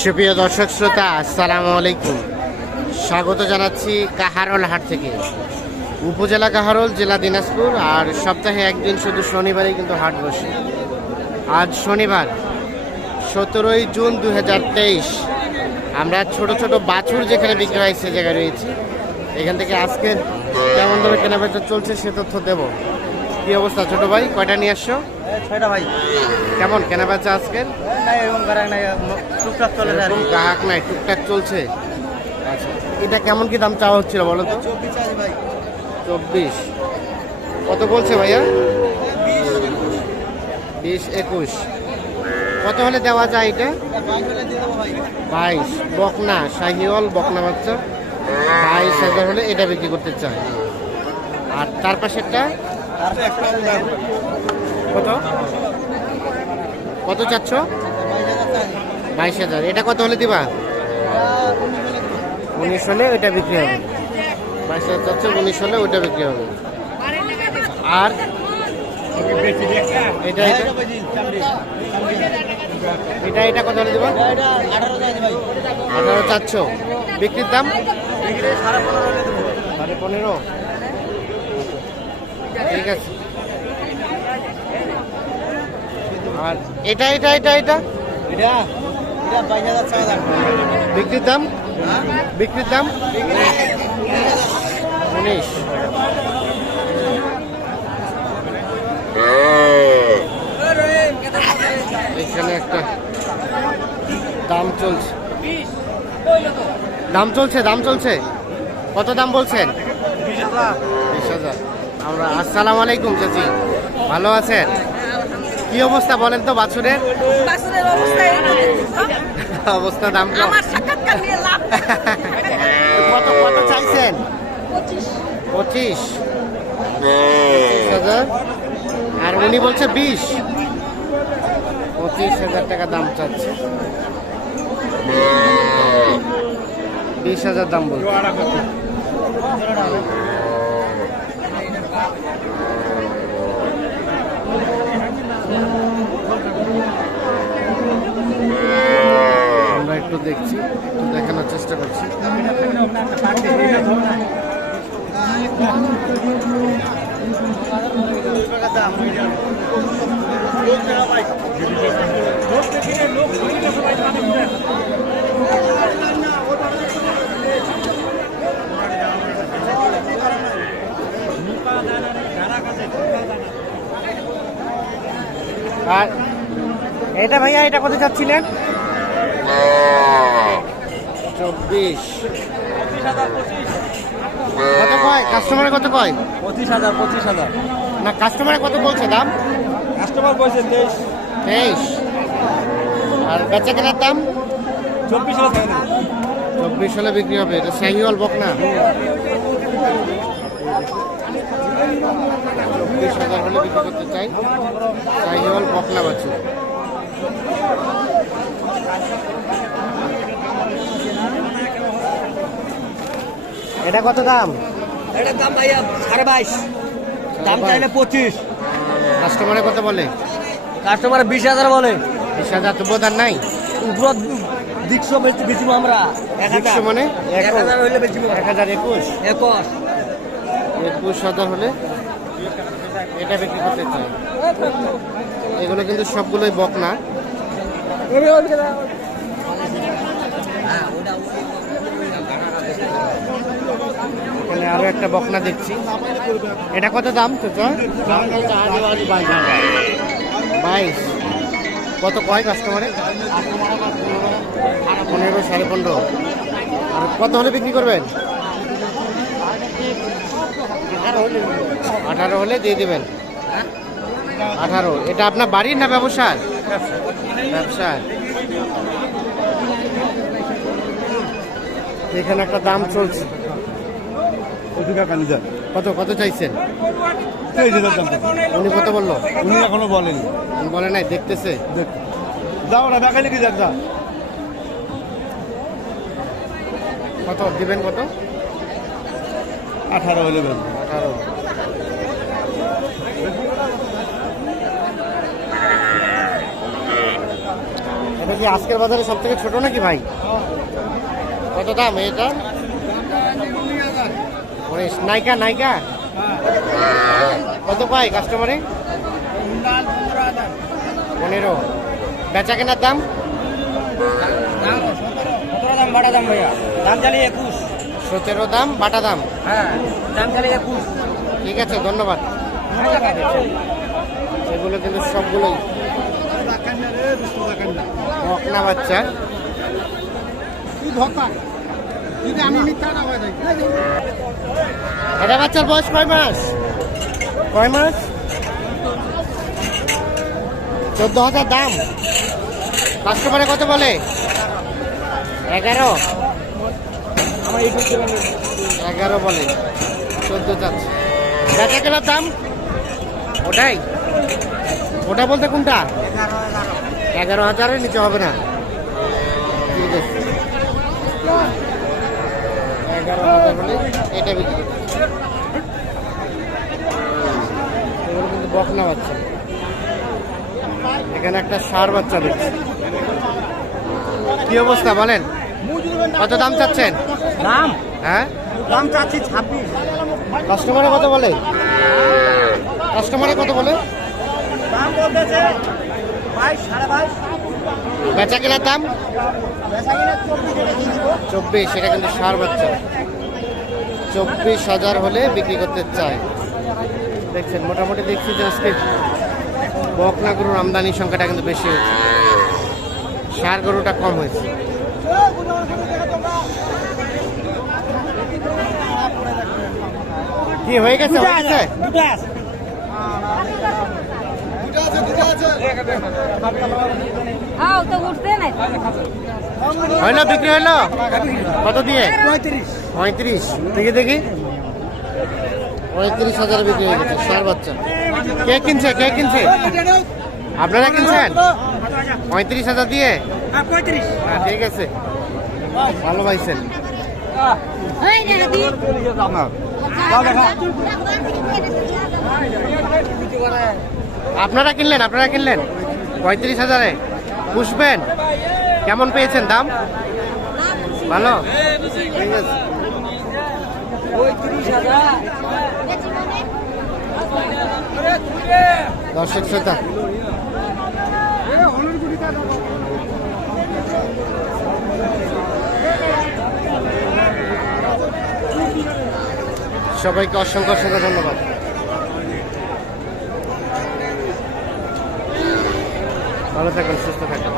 সুপ্রিয় দর্শক শ্রোতা, আসসালামু আলাইকুম। স্বাগত জানাচ্ছি কাহারোল হাট থেকে। উপজেলা কাহারোল, জেলা দিনাজপুর, আর সপ্তাহে একদিন শুধু শনিবারেই কিন্তু হাট বসে। আজ শনিবার, সতেরোই জুন দু হাজার তেইশ। আমরা ছোট ছোট বাছুর যেখানে বিক্রি হয় সে জায়গায় রয়েছি। এখান থেকে আজকে কেমন ধরে কেনাবেচা চলছে সে তথ্য দেব। কি অবস্থা? ছোট ভাই কয়টা নিয়ে আসছো? ছয়টা ভাই। কেমন? কেনাবেচা আজকের? নাই নাই টুকটাক চলে গ্রাহক নাই টুকটাক চলছে? আচ্ছা এটা কেমন কি দাম চাওয়া হচ্ছিল বলো তো? চব্বিশ কত বলছে ভাইয়া? বিশ একুশ। কত হলে দেওয়া যায় এটা? বাইশ। বকনা শাহিওয়াল বকনা বাচ্চা। বাইশ হাজার হলে এটা বিক্রি করতে চায়। আর তার পাশেরটা? কত? কত চাচ্ছ? বাইশ হাজার। এটা কত হলে দিবা? উনিশ হলে ওইটা বিক্রি হবে। বাইশ হাজার চাচ্ছে, উনিশ হলে ওইটা বিক্রি হবে। আর? এটা এটা? এটা কত হলে দিবা? আঠারো চাচ্ছ। বিক্রির দাম? সাড়ে পনেরো? ঠিক আছে। আর এটা এটা এটা এটা? এটা বিক্রির দাম? বিক্রির দাম? উনিশ। এখানে একটা দাম চলছে। দাম চলছে দাম চলছে। কত দাম বলছেন? আমরা আসসালামু আলাইকুম চাচি। ভালো আছেন? কি অবস্থা বলেন তো বাছুরের? অবস্থা অবস্থা দাম কত কত চাইছেন? পঁচিশ। পঁচিশ। পঁচিশ হাজার আর উনি বলছে বিশ। পঁচিশ হাজার টাকা দাম চাচ্ছে। বিশ হাজার দাম বলছে। আমরা একটু দেখছি একটু দেখানোর চেষ্টা করছি। আর এটা ভাইয়া এটা কত চাচ্ছিলেন? চব্বিশ। কত কয়? কাস্টমারে কত কয়? পঁচিশ হাজার পঁচিশ হাজার। না কাস্টমারে কত বলছে দাম? কাস্টমার বলছে তেইশ। তেইশ। আর বেচা কেনার দাম? চব্বিশ হাজার চব্বিশ হলে বিক্রি হবে এটা শাহিওয়াল বক না? চব্বিশ হাজার হলে বিক্রি করতে চাই শাহিওয়াল বকনা বাছুর। এটা কত দাম? এটার দাম ভাইয়া সাড়ে বাইশ। দাম চাইলে পঁচিশ। কাস্টমারে কত বলে? কাস্টমার বিশ হাজার বলে। বিশ হাজার তো বোধার নাই? উপর দিকশো বেচিব আমরা। এক হাজার। মানে? এক হাজার হইলে বেচিব এক হাজার একুশ। একুশ। একুশ হাজার হলে? এটা বিক্রি করতে চাই। এগুলো কিন্তু সবগুলোই বকনা। এখানে আরও একটা বকনা দেখছি। এটা কত দাম চাচা? বাইশ। কত কয় কাস্টমারে পনেরো সাড়ে পনেরো। আর কত হলে বিক্রি করবেন? আঠারো হলে দিয়ে দেবেন। আঠারো এটা আপনার বাড়ির না ব্যবসার? ব্যবসা এখানে একটা দাম চলছে। কত কত চাইছেন? উনি কত বলল? উনি এখনও বলেনি। বলে নাই দেখতেছে। যাও না দেখাইলে কি দেখ কত? দিবেন কত? আঠারো হলে আঠারো এটা কি আজকের বাজারে সব থেকে ছোট নাকি ভাই? কত দাম এটা? উনিশ নাইকা নাইকা? কত পাই কাস্টমারে? পনেরো। বেচা কেনার দাম? দাম বাটা দাম ভাইয়া। দাম চালি একুশ। সতেরো দাম বাটা দাম। হ্যাঁ ঠিক আছে ধন্যবাদ। সেগুলো কিন্তু সবগুলোই। বকনা বাচ্চা। এটা বাচ্চার বয়স কয় মাস? কয় মাস? চোদ্দ হাজার দাম। কাস্টমারে কত বলে? এগারো। এগারো বলে, চোদ্দ চাচ্ছে। বেচা কেনার দাম? ওটাই। ওটা বলতে কোনটা? এগারো হাজারের নিচে হবে না। ঠিক আছে। এগারো হাজার হলে এটা বিক্রি বকনা বাচ্চা। এখানে একটা সার বাচ্চা দেখছি। কি অবস্থা বলেন? কত দাম চাচ্ছেন? দাম হ্যাঁ? দাম চাচ্ছি ছাব্বিশ। কাস্টমারে কত বলে? কাস্টমারে কত বলে? দাম বলতেছে বাইশ সাড়ে বাইশ। বেচা কেনার দাম চব্বিশ এটা কিন্তু সার বাচ্চা। চব্বিশ হাজার হলে বিক্রি করতে চায়। দেখছেন মোটামুটি দেখছি যে আজকে বকনা গরুর আমদানির সংখ্যাটা কিন্তু বেশি হয়েছে। সার গরুটা কম হয়েছে। কি হয়ে গেছে? হয়ে গেছে দুটো আছে। হ্যাঁ হইল বিক্রি হইল কত দিয়ে? পঁয়ত্রিশ। দেখি দেখি। পঁয়ত্রিশ হাজার বিক্রি হয়ে গেছে সার বাচ্চা। কে কিনছে কে কিনছে? আপনারা কিনছেন? পঁয়ত্রিশ হাজার দিয়ে? হ্যাঁ হ্যাঁ, ঠিক আছে। ভালো পাইছেন। হয়ে। আপনারা কিনলেন আপনারা কিনলেন? পঁয়ত্রিশ হাজারে। পুষবেন। কেমন পেয়েছেন দাম? ভালো? দর্শক শ্রোতা। সবাইকে অসংখ্য অসংখ্য ধন্যবাদ ভালো থাকুন সুস্থ থাকুন।